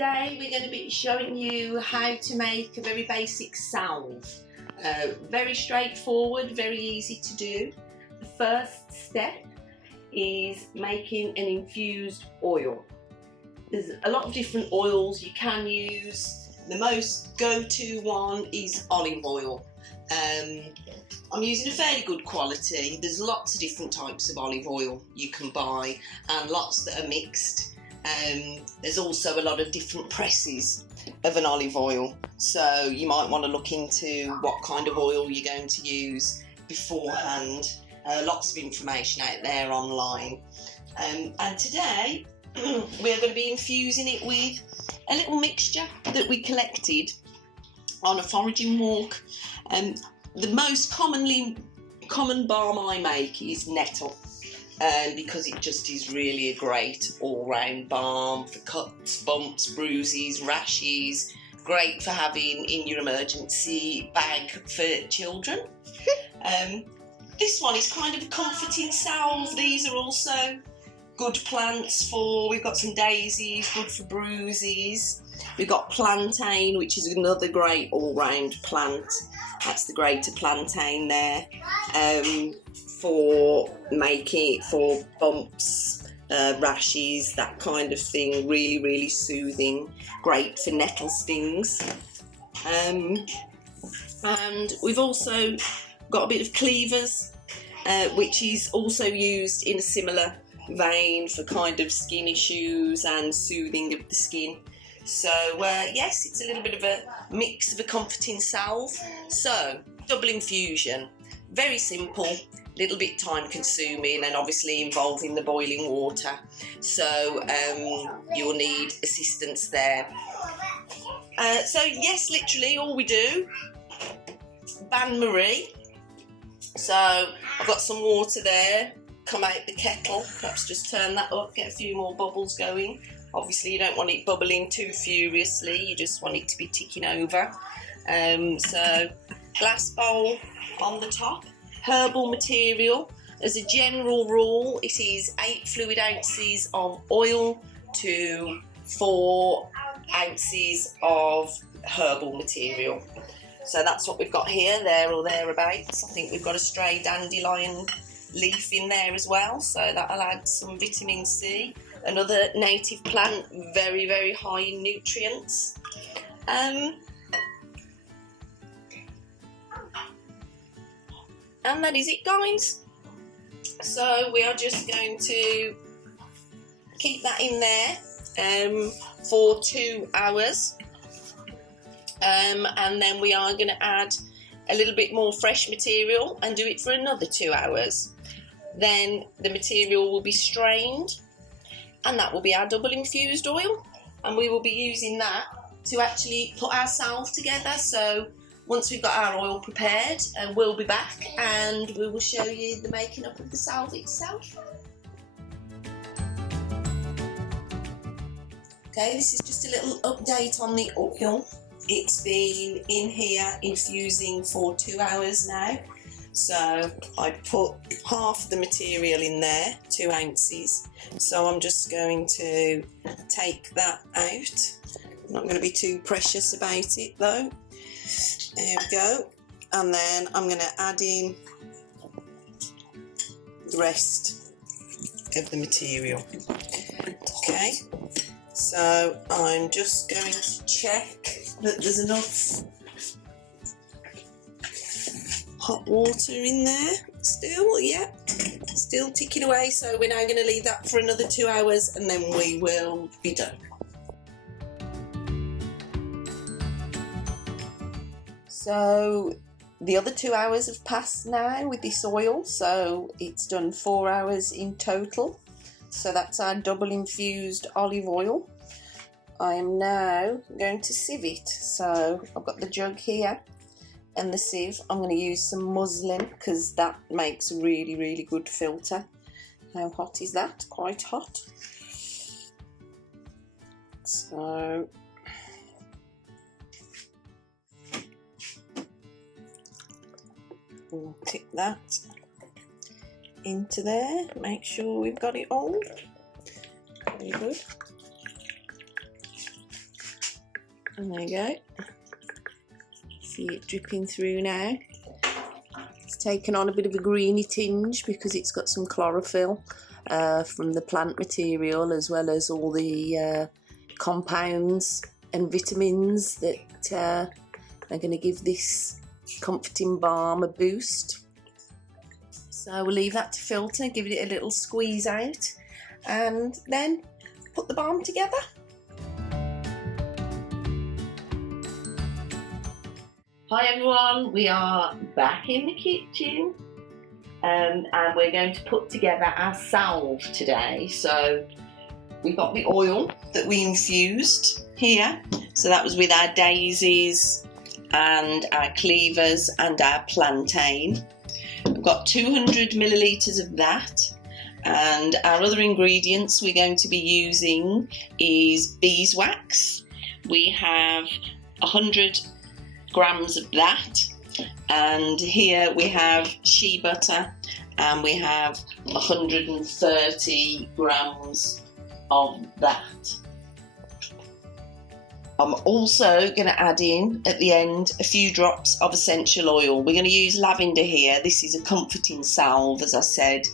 Today we're going to be showing you how to make a very basic salve. Very straightforward, very easy to do. The first step is making an infused oil. There's a lot of different oils you can use. The most go-to one is olive oil. I'm using a fairly good quality. There's lots of different types of olive oil you can buy and lots that are mixed. There's also a lot of different presses of an olive oil, so you might want to look into what kind of oil you're going to use beforehand. Lots of information out there online. And today we're going to be infusing it with a little mixture that we collected on a foraging walk. The most common balm I make is nettle. Because it just is really a great all-round balm for cuts, bumps, bruises, rashes. Great for having in your emergency bag for children. This one is kind of a comforting salve. These are also good plants for, we've got some daisies, good for bruises. We've got plantain, which is another great all-round plant. That's the greater plantain there. For making it for bumps, rashes, that kind of thing. Really, really soothing. Great for nettle stings. And we've also got a bit of cleavers, which is also used in a similar vein for kind of skin issues and soothing of the skin. So yes, it's a little bit of a mix of a comforting salve. So double infusion, very simple, little bit time consuming and obviously involving the boiling water. So you'll need assistance there. So yes, literally all we do, bain-marie. So I've got some water there, come out the kettle, perhaps just turn that up, get a few more bubbles going. Obviously you don't want it bubbling too furiously, you just want it to be ticking over. So glass bowl on the top. Herbal material, as a general rule, it is 8 fluid ounces of oil to 4 ounces of herbal material. So that's what we've got here, there or thereabouts. I think we've got a stray dandelion leaf in there as well, so that'll add some vitamin C. Another native plant, very, very high in nutrients. And that is it, guys. So we are just going to keep that in there for 2 hours. And then we are going to add a little bit more fresh material and do it for another 2 hours. Then the material will be strained, and that will be our double infused oil. And we will be using that to actually put our salve together. So once we've got our oil prepared, we'll be back and we will show you the making up of the salve itself. Okay, this is just a little update on the oil. It's been in here infusing for 2 hours now. So I put half the material in there, 2 ounces. So I'm just going to take that out. I'm not going to be too precious about it though. There we go, and then I'm going to add in the rest of the material. Okay, so I'm just going to check that there's enough hot water in there still. Yeah, still ticking away, so we're now going to leave that for another 2 hours and then we will be done. So the other 2 hours have passed now with this oil, so it's done 4 hours in total. So that's our double infused olive oil. I am now going to sieve it. So I've got the jug here and the sieve. I'm going to use some muslin because that makes a really, really good filter. How hot is that? Quite hot. So we'll tip that into there, make sure we've got it all. Very good. And there you go. See it dripping through now. It's taken on a bit of a greeny tinge because it's got some chlorophyll from the plant material, as well as all the compounds and vitamins that are going to give this comforting balm a boost. So we'll leave that to filter, give it a little squeeze out, and then put the balm together. Hi everyone, we are back in the kitchen and we're going to put together our salve today. So we've got the oil that we infused here. So that was with our daisies and our cleavers and our plantain. We've got 200 millilitres of that, and our other ingredients we're going to be using is beeswax. We have 100 grams of that, and here we have shea butter, and we have 130 grams of that. I'm also going to add in at the end a few drops of essential oil. We're going to use lavender here. This is a comforting salve, as I said.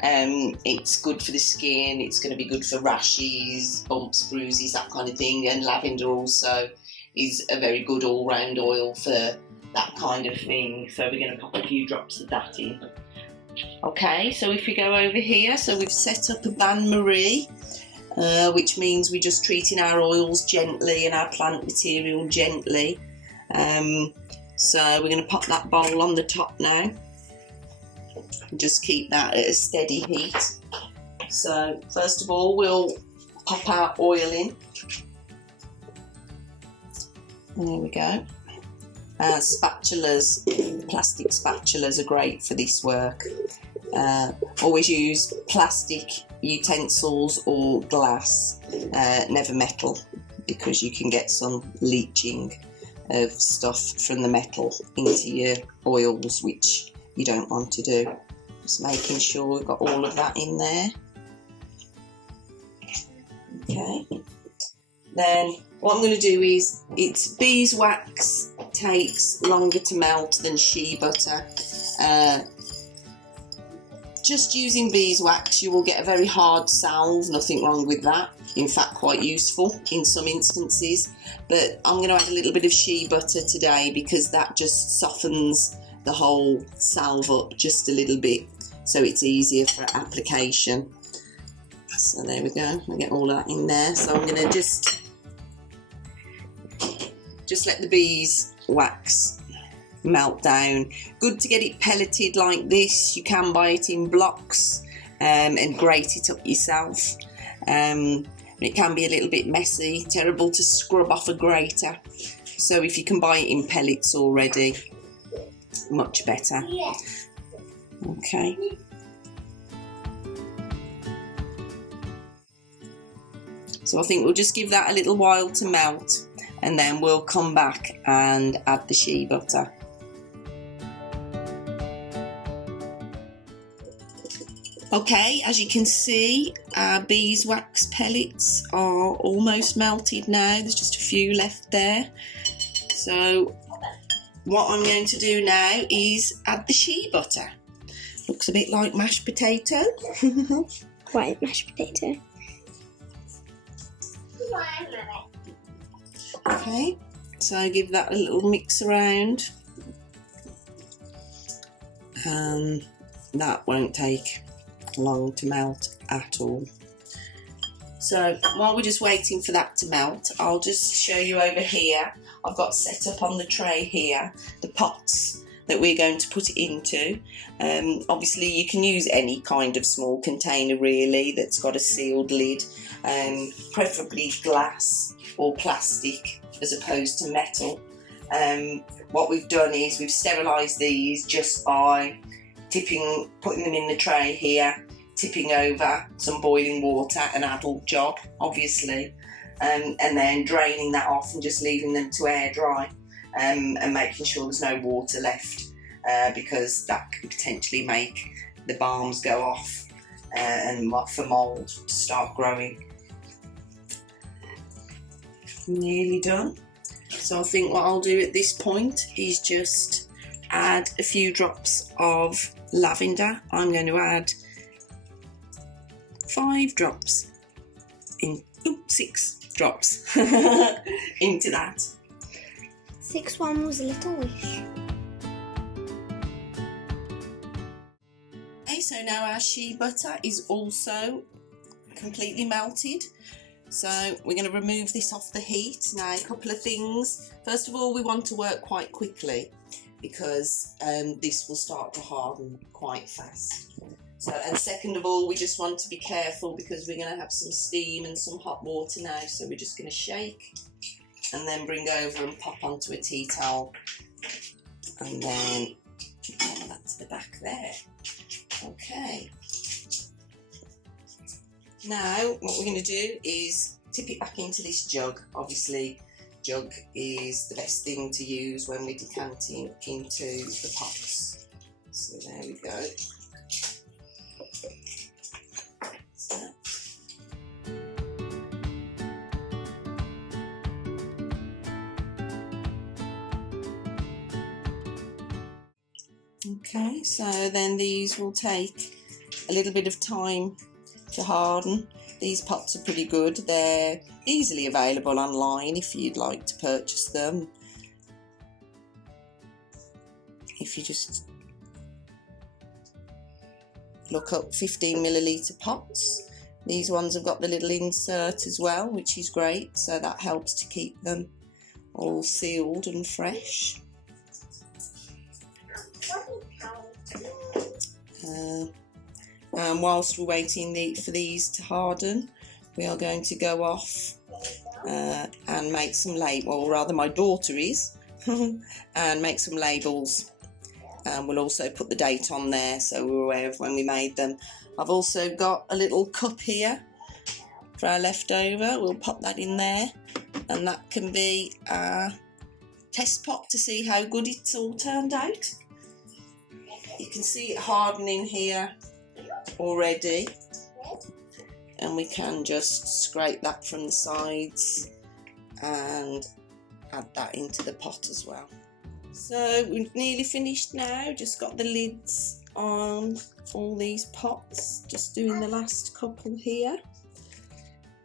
It's good for the skin, it's going to be good for rashes, bumps, bruises, that kind of thing, and lavender also is a very good all-round oil for that kind of thing. So we're going to pop a few drops of that in. Okay, so if we go over here, so we've set up a bain-marie, which means we're just treating our oils gently and our plant material gently. So we're going to pop that bowl on the top now. Just keep that at a steady heat. So first of all, we'll pop our oil in. There we go. Spatulas, plastic spatulas are great for this work. Always use plastic utensils or glass, never metal, because you can get some leaching of stuff from the metal into your oils, which you don't want to do. Just making sure we've got all of that in there. Okay. Then what I'm going to do is, it's beeswax takes longer to melt than shea butter. Just using beeswax, you will get a very hard salve, nothing wrong with that. In fact, quite useful in some instances. But I'm going to add a little bit of shea butter today because that just softens the whole salve up just a little bit, so it's easier for application. So there we go, I get all that in there. So I'm going to just let the beeswax melt down. Good to get it pelleted like this. You can buy it in blocks and grate it up yourself. It can be a little bit messy, terrible to scrub off a grater. So if you can buy it in pellets already, much better. Okay. So I think we'll just give that a little while to melt, and then we'll come back and add the shea butter. Okay, as you can see, our beeswax pellets are almost melted now. There's just a few left there. So what I'm going to do now is add the shea butter. Looks a bit like mashed potato. White mashed potato. Okay, so give that a little mix around. That won't take long to melt at all. So while we're just waiting for that to melt, I'll just show you over here. I've got set up on the tray here the pots that we're going to put it into. Obviously you can use any kind of small container really that's got a sealed lid, preferably glass or plastic as opposed to metal. What we've done is we've sterilised these just by putting them in the tray here, tipping over some boiling water, an adult job obviously, and then draining that off and just leaving them to air dry, and making sure there's no water left, because that could potentially make the balms go off and for mould to start growing. Nearly done. So I think what I'll do at this point is just add a few drops of lavender. I'm going to add 5 drops in, 6 drops into that. 6th one was a little wish. Okay, so now our shea butter is also completely melted. So we're going to remove this off the heat. Now, a couple of things. First of all, we want to work quite quickly because this will start to harden quite fast. So, and second of all, we just want to be careful because we're going to have some steam and some hot water now. So we're just going to shake and then bring over and pop onto a tea towel. And then pop that to the back there. Okay. Now, what we're going to do is tip it back into this jug. Obviously, jug is the best thing to use when we're decanting into the pots. So there we go. So. Okay, so then these will take a little bit of time to harden. These pots are pretty good. They're easily available online if you'd like to purchase them. If you just look up 15ml pots. These ones have got the little insert as well, which is great, so that helps to keep them all sealed and fresh. And whilst we're waiting for these to harden, we are going to go off and make some labels, or rather my daughter is, and make some labels. And we'll also put the date on there so we're aware of when we made them. I've also got a little cup here for our leftover. We'll pop that in there, and that can be our test pot to see how good it's all turned out. You can see it hardening here already, and we can just scrape that from the sides and add that into the pot as well. So we've nearly finished now, just got the lids on all these pots, just doing the last couple here,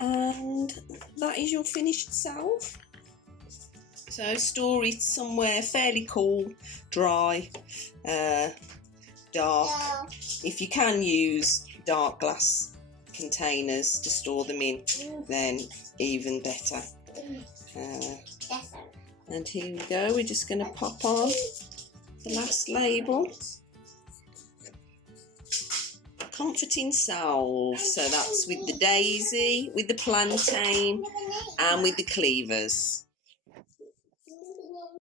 and that is your finished salve. So store it somewhere fairly cool, dry, dark. If you can use dark glass containers to store them in, then even better. And here we go, we're just going to pop on the last label. Comforting salve, so that's with the daisy, with the plantain and with the cleavers.